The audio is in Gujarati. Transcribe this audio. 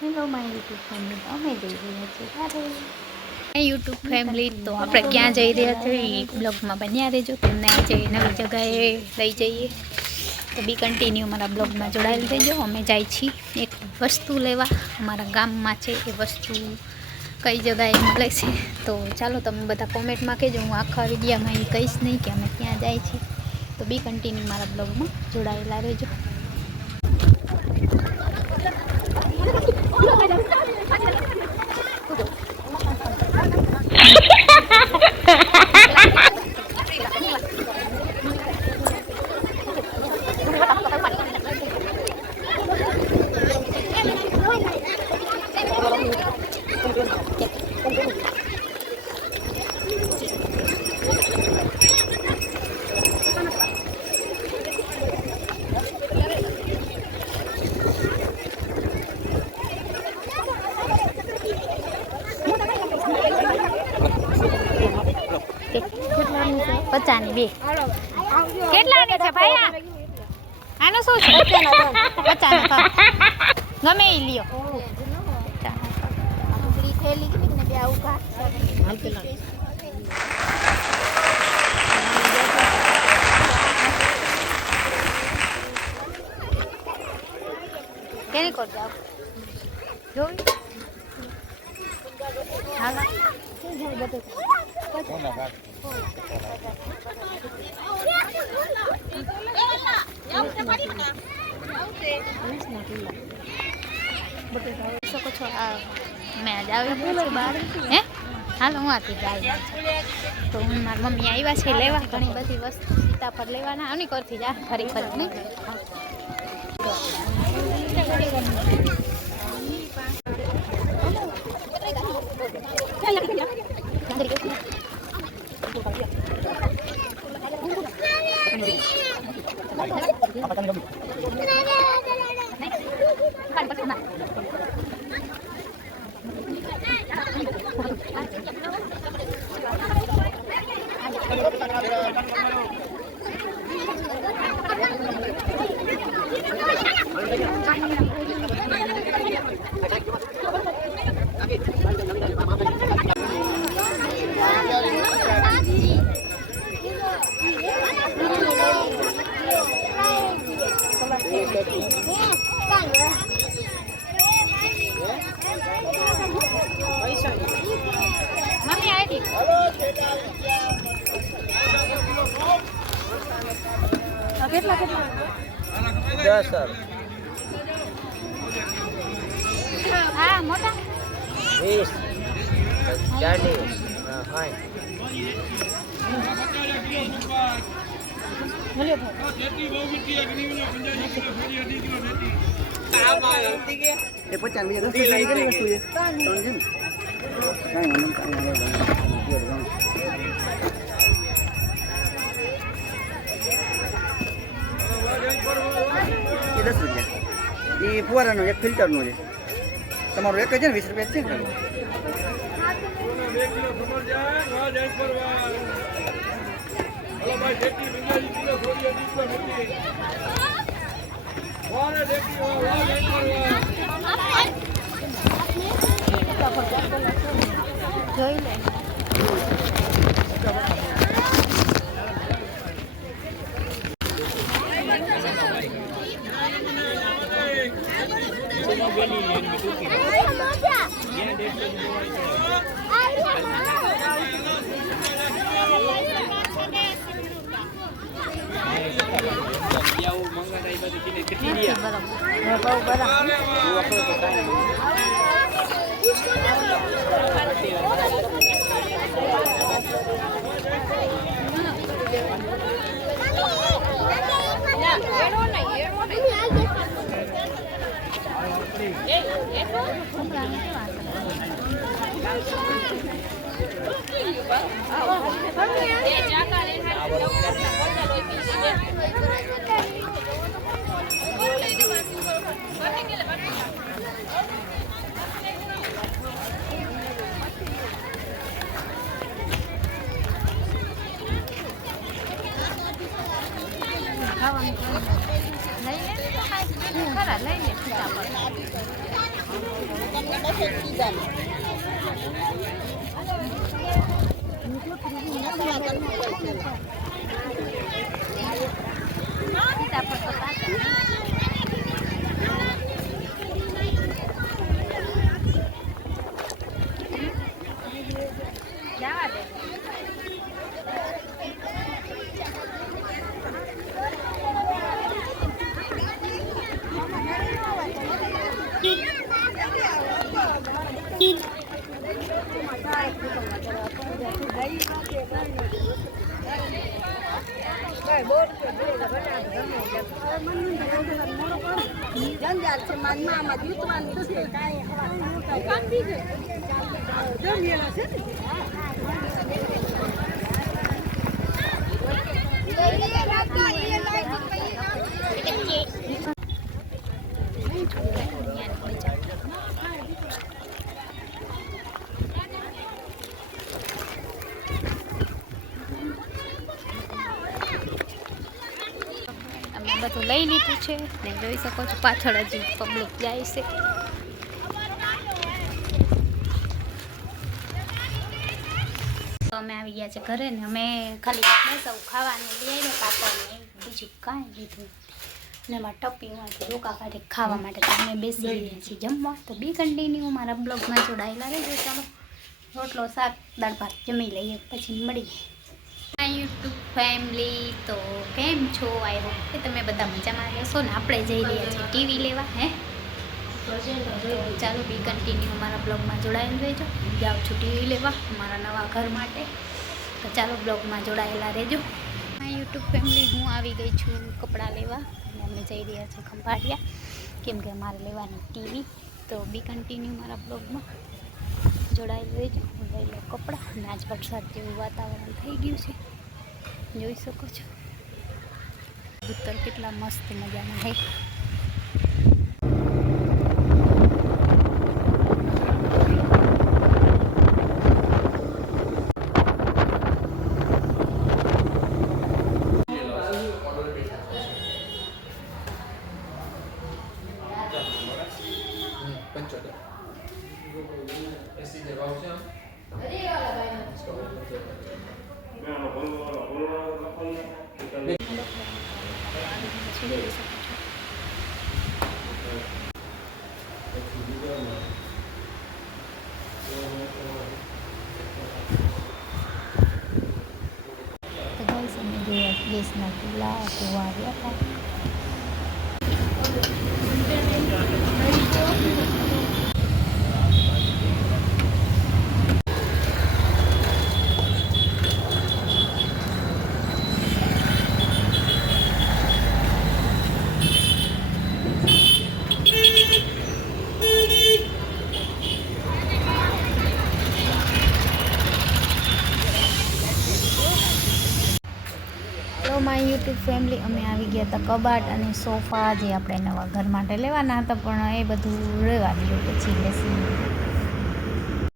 હેલો માય યુટ્યુબ ફેમિલી, અમે જઈ રહ્યા છીએ ત્યારે યુટ્યુબ ફેમિલી. તો આપણે ક્યાં જઈ રહ્યા છીએ એ બ્લોગમાં બન્યા રહેજો, તમને આજે નવી જગાએ લઈ જઈએ. તો બી કન્ટિન્યુ મારા બ્લોગમાં જોડાયેલ રહેજો. અમે જાય છીએ એક વસ્તુ લેવા, અમારા ગામમાં છે એ વસ્તુ કઈ જગાએ મળે છે. તો ચાલો તમે બધા કોમેન્ટમાં કહેજો, હું આખા વિડીયોમાં એ કહીશ નહીં કે અમે ક્યાં જાય છીએ. તો બી કન્ટિન્યુ મારા બ્લોગમાં જોડાયેલા રહેજો. પચાની બે કેટલાની છે ભાઈ? આનો શું છે? પચાના ગમે એ લ્યો. કેની કોટ જાવ જોઈ હાલા શકો છો. મેં જ આવી છું બહાર. હે હાલો હું આથી જાય. તો હું મારી મમ્મી આવ્યા છે લેવા ઘણી બધી વસ્તુ સીતાફળ લેવાના. આની કરથી જા ફરી ફરી નહીં. મમ્મી આવી કેટલા કેટલા 10 સર. હા મોટા 20 ચાલી હા એ 50 બીજા 10 વસ્તુ છે. એ ફુવારાનો એક ફિલ્ટરનો છે. તમારું એક જ છે ને 20 રૂપિયા છે ને. જોઈ લે. લઈ લે ખરા લઈ લે સીતાફળ. જવા દે. જંજાલ છે માનમાં આમાં જીતવાનું છે કાંઈ છે જમેલા છે અમે બધું લઈ લીધું છે ને જોઈ શકો છો પાછળ હજી પબ્લિક જાય છે. તો અમે આવી ગયા છે ઘરે ને અમે ખાલી સૌ ખાવાનું લઈ આવ્યો પાપડ ને બીજું કાંઈ લીધું ને એમાં ટપીમાંથી રોકા કાઢે ખાવા માટે તો અમે બેસી રહ્યા છીએ જમવા. તો બી કન્ટિન્યુ મારા બ્લોગમાં જોડાયેલા રહેજો. ચાલો રોટલો શાક દાળ ભાત જમી લઈએ પછી મળીએ. યુટ્યુબ ફેમિલી તો કેમ છો? આઈ હોપ કે તમે બધા મજામાં રહેશો ને. આપણે જઈ રહ્યા છીએ ટીવી લેવા. તો ચાલો બી કન્ટિન્યુ મારા બ્લોગમાં જોડાયેલ રહેજો. જાઉં છું ટીવી લેવા મારા નવા ઘર માટે. તો ચાલો બ્લોગમાં જોડાયેલા રહેજો. યુટ્યુબ ફેમિલી હું આવી ગઈ છું કપડાં લેવા અને અમે જઈ રહ્યા છીએ ખંભાળિયા કેમ કે મારે લેવાની ટીવી. તો બી કન્ટિન્યુ મારા બ્લોગમાં જોડાયેલ રહેજો. હું લઈ લો કપડાં અને આજ વરસાદ જેવું વાતાવરણ થઈ ગયું છે જોઈ શકો છો. કબૂતર કેટલા મસ્ત મજાના છે. ગેસના ચૂલા ધોવા આવ્યા હતા. માય યુટ્યુબ ફેમિલી અમે આવી ગયા હતા કબાટ અને સોફા જે આપણે નવા ઘર માટે લેવાના હતા પણ એ બધું રહેવા દીધું પછી લેસી